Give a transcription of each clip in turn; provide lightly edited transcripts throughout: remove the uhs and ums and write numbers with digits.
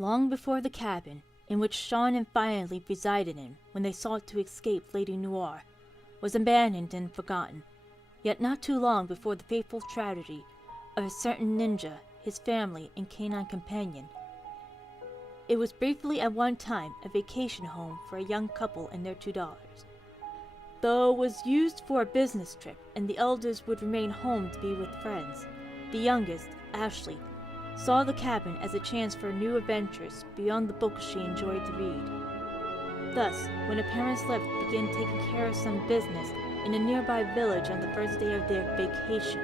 Long before the cabin, in which Sean and Fightingleaf resided in when they sought to escape Lady Noir, was abandoned and forgotten, yet not too long before the fateful tragedy of a certain ninja, his family, and canine companion. It was briefly at one time a vacation home for a young couple and their 2 daughters. Though it was used for a business trip and the elders would remain home to be with friends, the youngest, Ashley, saw the cabin as a chance for new adventures beyond the books she enjoyed to read. Thus, when her parents left to begin taking care of some business in a nearby village on the first day of their vacation,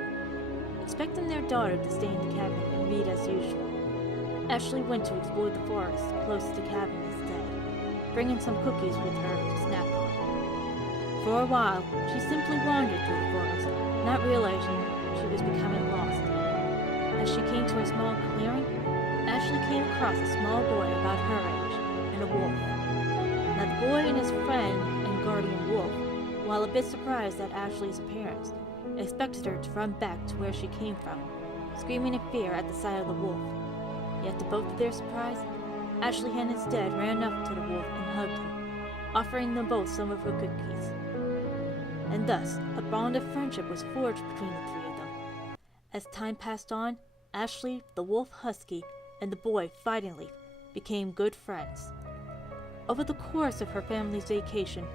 expecting their daughter to stay in the cabin and read as usual, Ashley went to explore the forest close to the cabin instead, bringing some cookies with her to snack on. For a while, she simply wandered through the forest, not realizing she was becoming lost. As she came to a small clearing, Ashley came across a small boy about her age and a wolf. Now the boy and his friend and guardian wolf, while a bit surprised at Ashley's appearance, expected her to run back to where she came from, screaming in fear at the sight of the wolf. Yet to both of their surprise, Ashley had instead ran up to the wolf and hugged him, offering them both some of her cookies. And thus, a bond of friendship was forged between the 3 of them. As time passed on, Ashley, the wolf husky, and the boy Fightingleaf became good friends. Over the course of her family's vacation,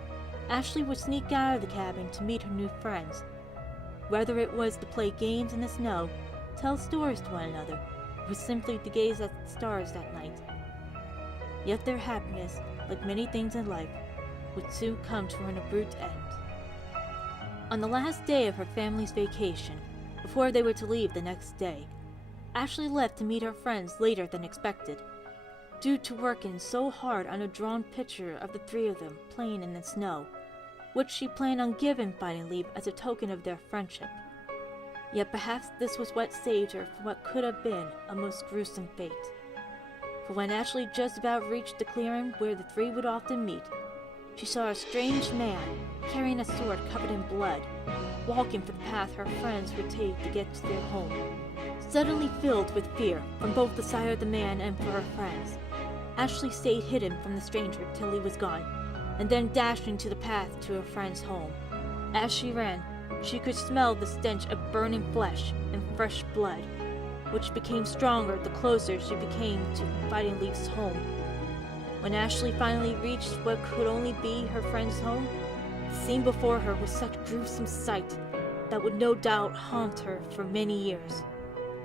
Ashley would sneak out of the cabin to meet her new friends. Whether it was to play games in the snow, tell stories to one another, or simply to gaze at the stars that night. Yet their happiness, like many things in life, would soon come to an abrupt end. On the last day of her family's vacation, before they were to leave the next day, Ashley left to meet her friends later than expected, due to working so hard on a drawn picture of the 3 of them playing in the snow, which she planned on giving Fightingleaf as a token of their friendship. Yet perhaps this was what saved her from what could have been a most gruesome fate. For when Ashley just about reached the clearing where the 3 would often meet, she saw a strange man, carrying a sword covered in blood, walking for the path her friends would take to get to their home. Suddenly filled with fear from both the sight of the man and for her friends, Ashley stayed hidden from the stranger till he was gone, and then dashed into the path to her friend's home. As she ran, she could smell the stench of burning flesh and fresh blood, which became stronger the closer she became to Fightingleaf's home. When Ashley finally reached what could only be her friend's home, the scene before her was such a gruesome sight that would no doubt haunt her for many years.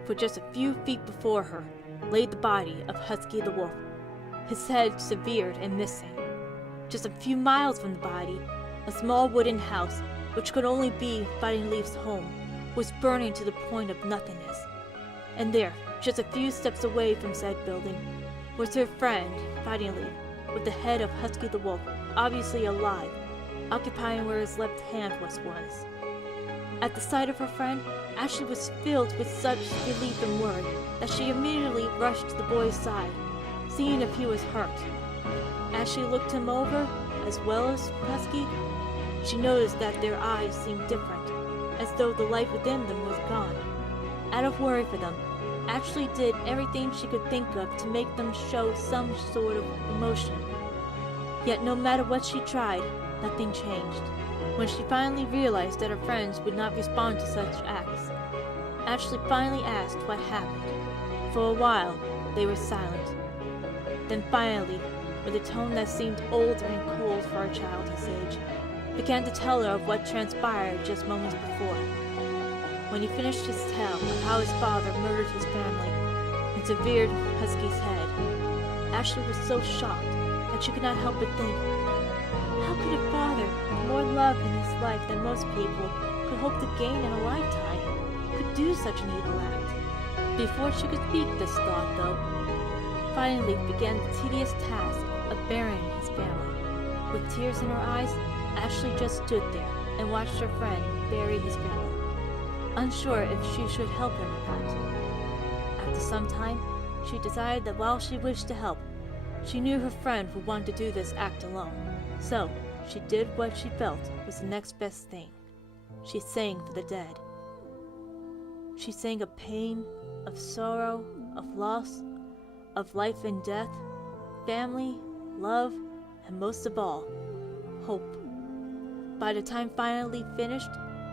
For just a few feet before her lay the body of Husky the Wolf, his head severed and missing. Just a few miles from the body, a small wooden house, which could only be Fightingleaf's home, was burning to the point of nothingness. And there, just a few steps away from said building, was her friend, Fightingleaf, with the head of Husky the Wolf, obviously alive, occupying where his left hand was once. At the sight of her friend, Ashley was filled with such relief and worry that she immediately rushed to the boy's side, seeing if he was hurt. As she looked him over, as well as Husky, she noticed that their eyes seemed different, as though the life within them was gone. Out of worry for them, Ashley did everything she could think of to make them show some sort of emotion. Yet no matter what she tried, nothing changed. When she finally realized that her friends would not respond to such acts, Ashley finally asked what happened. For a while, they were silent. Then finally, with a tone that seemed older and cold for a child his age, began to tell her of what transpired just moments before. When he finished his tale of how his father murdered his family and severed Husky's head, Ashley was so shocked that she could not help but think, how could a father with more love in his life than most people could hope to gain in a lifetime could do such an evil act? Before she could speak this thought, though, Fightingleaf began the tedious task of burying his family. With tears in her eyes, Ashley just stood there and watched her friend bury his family, unsure if she should help him or not. After some time, she decided that while she wished to help, she knew her friend would want to do this act alone. So, she did what she felt was the next best thing. She sang for the dead. She sang of pain, of sorrow, of loss, of life and death, family, love, and most of all, hope. By the time finally finished,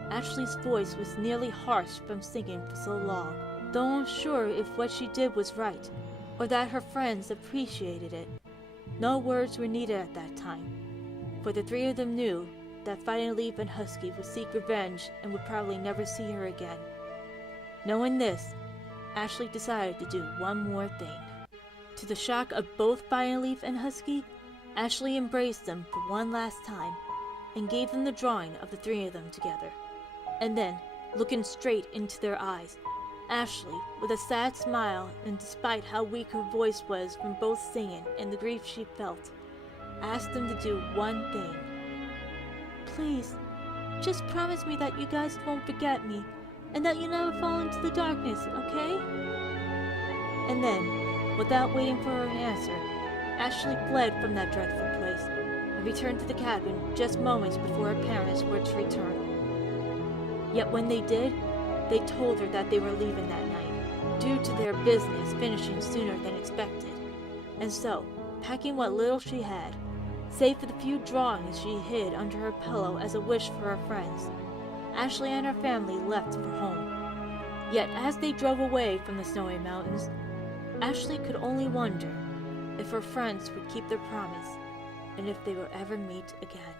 Ashley's voice was nearly harsh from singing for so long, though unsure if what she did was right, or that her friends appreciated it. No words were needed at that time, for the three of them knew that Fightingleaf and Husky would seek revenge and would probably never see her again. Knowing this, Ashley decided to do one more thing. To the shock of both Fightingleaf and Husky, Ashley embraced them for one last time and gave them the drawing of the three of them together. And then, looking straight into their eyes, Ashley, with a sad smile and despite how weak her voice was from both singing and the grief she felt, asked them to do one thing. Please, just promise me that you guys won't forget me, and that you never fall into the darkness, okay? And then, without waiting for her answer, Ashley fled from that dreadful place and returned to the cabin just moments before her parents were to return. Yet when they did, they told her that they were leaving that night, due to their business finishing sooner than expected. And so, packing what little she had, save for the few drawings she hid under her pillow as a wish for her friends, Ashley and her family left for home. Yet as they drove away from the snowy mountains, Ashley could only wonder if her friends would keep their promise and if they would ever meet again.